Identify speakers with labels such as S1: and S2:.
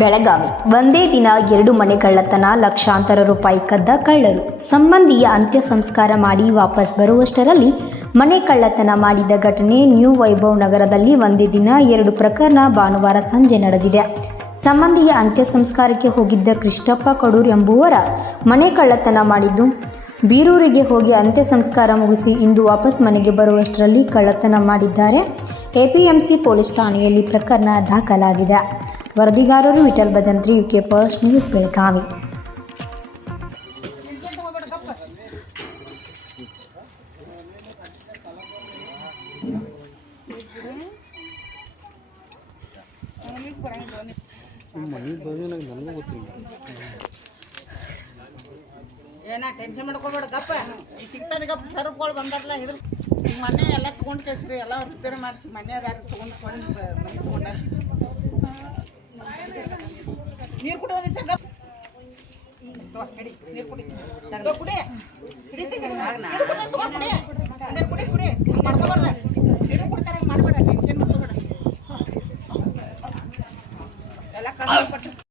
S1: ಬೆಳಗಾವಿ. ಒಂದೇ ದಿನ ಎರಡು ಮನೆ ಕಳ್ಳತನ ಲಕ್ಷಾಂತರ ರೂಪಾಯಿ ಕದ್ದ ಕಳ್ಳರು. ಸಂಬಂಧಿಯ ಅಂತ್ಯ ಸಂಸ್ಕಾರ ಮಾಡಿ ವಾಪಸ್ ಬರುವಷ್ಟರಲ್ಲಿ ಮನೆ ಕಳ್ಳತನ ಮಾಡಿದ ಘಟನೆ ನ್ಯೂ ವೈಭವ್ ನಗರದಲ್ಲಿ ಒಂದೇ ದಿನ ಎರಡು ಪ್ರಕರಣ ಭಾನುವಾರ ಸಂಜೆ ನಡೆದಿದೆ. ಸಂಬಂಧಿಯ ಅಂತ್ಯ ಸಂಸ್ಕಾರಕ್ಕೆ ಹೋಗಿದ್ದ ಕೃಷ್ಣಪ್ಪ ಕಡೂರ್ ಎಂಬುವರ ಮನೆ ಕಳ್ಳತನ ಮಾಡಿದ್ದು, ಬೀರೂರಿಗೆ ಹೋಗಿ ಅಂತ್ಯ ಸಂಸ್ಕಾರ ಮುಗಿಸಿ ಇಂದು ವಾಪಸ್ ಮನೆಗೆ ಬರುವಷ್ಟರಲ್ಲಿ ಕಳ್ಳತನ ಮಾಡಿದ್ದಾರೆ. ಎಪಿಎಂಸಿ ಪೊಲೀಸ್ ಠಾಣೆಯಲ್ಲಿ ಪ್ರಕರಣ ದಾಖಲಾಗಿದೆ. ವರದಿಗಾರರು Vittal Bhajantri UK first news Belagavi.
S2: ಏನ ಟೆನ್ಷನ್ ಮಾಡ್ಕೊಬೇಡ, ಗಪ್ಪ. ಸಿಗ್ತದೆ ಗಪ್ಪ ಸರ್ಪ್ಗಳು ಬಂದಾರಲ್ಲ ಹಿಡಿದು. ಈಗ ಮೊನ್ನೆ ಎಲ್ಲ ತೊಗೊಂಡು ಕೇಸ್ರಿ, ಎಲ್ಲ ರಿಪೇರ್ ಮಾಡಿಸಿ, ಮೊನ್ನೆ ಯಾರು ತೊಗೊಂಡು ಕೊಂಡು ನೀರು ಕುಡಿ ಒಂದಿವ್ಸ ನೀರು ಕುಡಿ. ತಗೋ, ಕುಡಿ. ಹಿಡಿತೀನಿ ಹಿಡಿ. ಹಿಡಿ ಕುಡಿ, ತಗೋ, ಕುಡಿ. ಕುಡಿ ಕುಡ್ತಾರೆ ಮಾಡಬೇಡ ಟೆನ್ಷನ್ ಮಾಡ್ಕೋಬೇಡ. ಎಲ್ಲ ಕಷ್ಟ